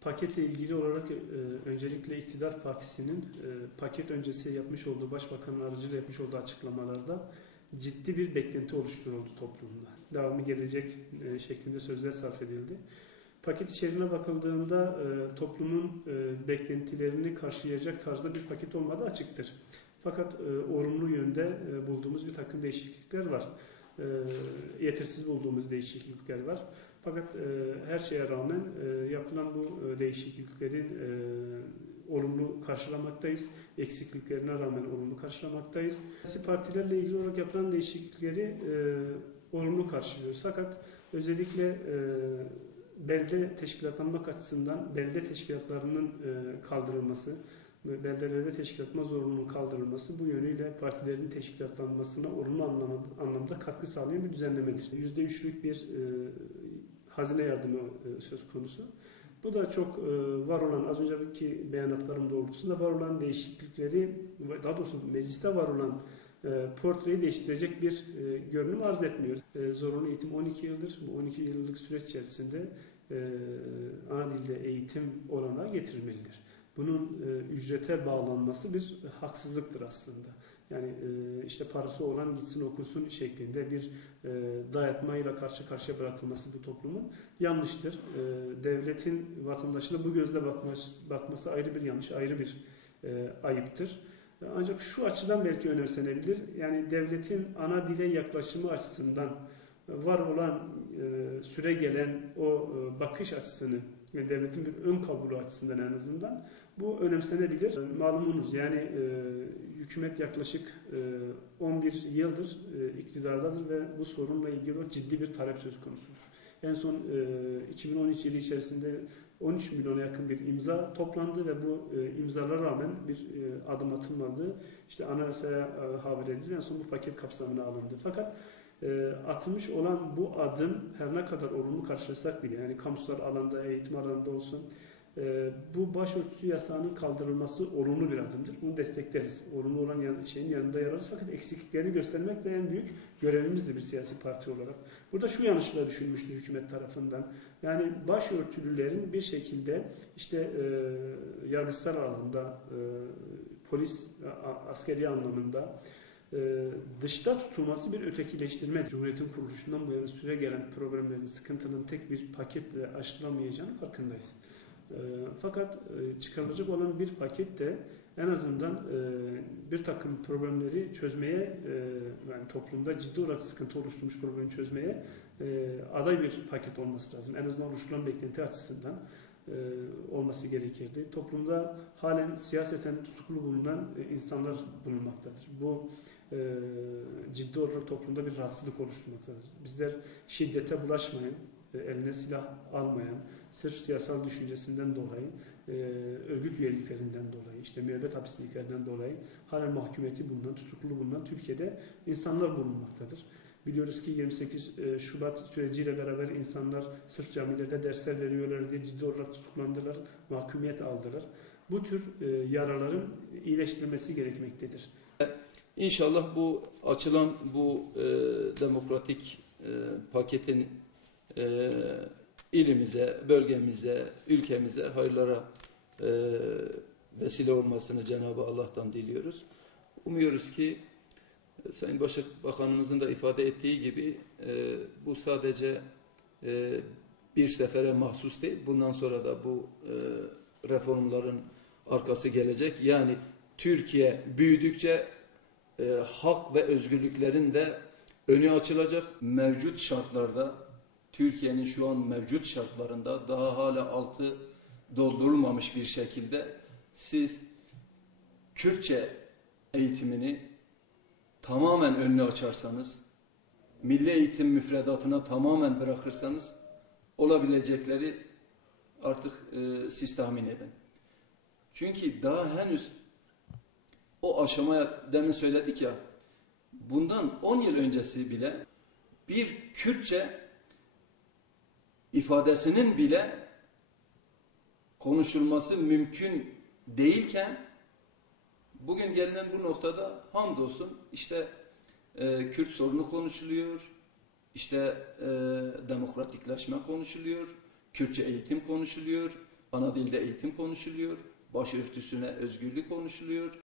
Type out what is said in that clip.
Paketle ilgili olarak öncelikle iktidar partisinin paket öncesi yapmış olduğu, başbakanın aracılığıyla yapmış olduğu açıklamalarda ciddi bir beklenti oluşturuldu toplumda. Devamı gelecek şeklinde sözler sarf edildi. Paket içeriğine bakıldığında toplumun beklentilerini karşılayacak tarzda bir paket olmadığı açıktır. Fakat olumlu yönde bulduğumuz bir takım değişiklikler var. Yetersiz bulduğumuz değişiklikler var. Fakat her şeye rağmen yapılan bu değişikliklerin olumlu karşılamaktayız. Eksikliklerine rağmen olumlu karşılamaktayız. Siyasi partilerle ilgili olarak yapılan değişiklikleri olumlu karşılıyoruz. Fakat özellikle belde teşkilatlanmak açısından belde teşkilatlarının kaldırılması, beldelerde teşkilatlanma zorunluluğunun kaldırılması bu yönüyle partilerin teşkilatlanmasına olumlu anlamda katkı sağlayan bir düzenlemedir. %3'lük bir hazine yardımı söz konusu. Bu da çok var olan, az önceki beyanatlarım doğrultusunda var olan değişiklikleri, daha doğrusu mecliste var olan portreyi değiştirecek bir görünüm arz etmiyor. Zorunlu eğitim 12 yıldır. Bu 12 yıllık süreç içerisinde ana dilde eğitim olanağı getirilmelidir. Bunun ücrete bağlanması bir haksızlıktır aslında. Yani işte parası olan gitsin okusun şeklinde bir dayatmayla karşı karşıya bırakılması bu toplumun yanlıştır. Devletin vatandaşına bu gözle bakması ayrı bir yanlış, ayrı bir ayıptır. Ancak şu açıdan belki önemsenebilir. Yani devletin ana dile yaklaşımı açısından var olan süre gelen o bakış açısını, yani devletin bir ön kabulü açısından en azından bu önemsenebilir. Malumunuz yani hükümet yaklaşık 11 yıldır iktidardadır ve bu sorunla ilgili ciddi bir talep söz konusudur. En son 2013 yılı içerisinde 13 milyona yakın bir imza toplandı ve bu imzalara rağmen bir adım atılmadı. İşte anayasaya havale edildi. En son bu paket kapsamına alındı. Fakat atılmış olan bu adım her ne kadar olumlu karşılasak bile, yani kamusal alanda, eğitim alanında olsun, bu başörtüsü yasağının kaldırılması olumlu bir adımdır. Bunu destekleriz. Olumlu olan şeyin yanında yer alırız. Fakat eksikliklerini göstermek de en büyük görevimizdir bir siyasi parti olarak. Burada şu yanlışla düşünmüştü hükümet tarafından. Yani başörtülülerin bir şekilde işte yargısal alanda, polis, askeri anlamında dışta tutulması bir ötekileştirme. Cumhuriyetin kuruluşundan bu yana süre gelen problemlerin, sıkıntının tek bir paketle aşılamayacağını farkındayız. Fakat çıkarılacak olan bir paket de en azından bir takım problemleri çözmeye, yani toplumda ciddi olarak sıkıntı oluşturmuş problemi çözmeye aday bir paket olması lazım. En azından oluşturulan beklenti açısından olması gerekirdi. Toplumda halen siyaseten tutuklu bulunan insanlar bulunmaktadır. Bu ciddi olarak toplumda bir rahatsızlık oluşturmaktadır. Bizler şiddete bulaşmayan, eline silah almayan, sırf siyasal düşüncesinden dolayı, örgüt üyeliklerinden dolayı, işte müebbet hapisliklerinden dolayı halen mahkumiyeti bulunan, tutuklu bulunan Türkiye'de insanlar bulunmaktadır. Biliyoruz ki 28 Şubat süreciyle beraber insanlar sırf camilerde dersler veriyorlar diye ciddi olarak tutuklandılar, mahkumiyet aldılar. Bu tür yaraların iyileştirilmesi gerekmektedir. İnşallah bu açılan bu demokratik paketin ilimize, bölgemize, ülkemize hayırlara vesile olmasını Cenab-ı Allah'tan diliyoruz. Umuyoruz ki Sayın Başbakanımızın da ifade ettiği gibi bu sadece bir sefere mahsus değil. Bundan sonra da bu reformların arkası gelecek. Yani Türkiye büyüdükçe hak ve özgürlüklerin de önü açılacak. Mevcut şartlarda, Türkiye'nin şu an mevcut şartlarında daha hala altı doldurulmamış bir şekilde siz Kürtçe eğitimini tamamen önünü açarsanız, milli eğitim müfredatına tamamen bırakırsanız olabilecekleri artık siz tahmin edin. Çünkü daha henüz o aşamaya demin söyledik ya, bundan 10 yıl öncesi bile bir Kürtçe ifadesinin bile konuşulması mümkün değilken bugün gelinen bu noktada hamdolsun işte Kürt sorunu konuşuluyor, işte demokratikleşme konuşuluyor, Kürtçe eğitim konuşuluyor, ana dilde eğitim konuşuluyor, başörtüsüne özgürlük konuşuluyor.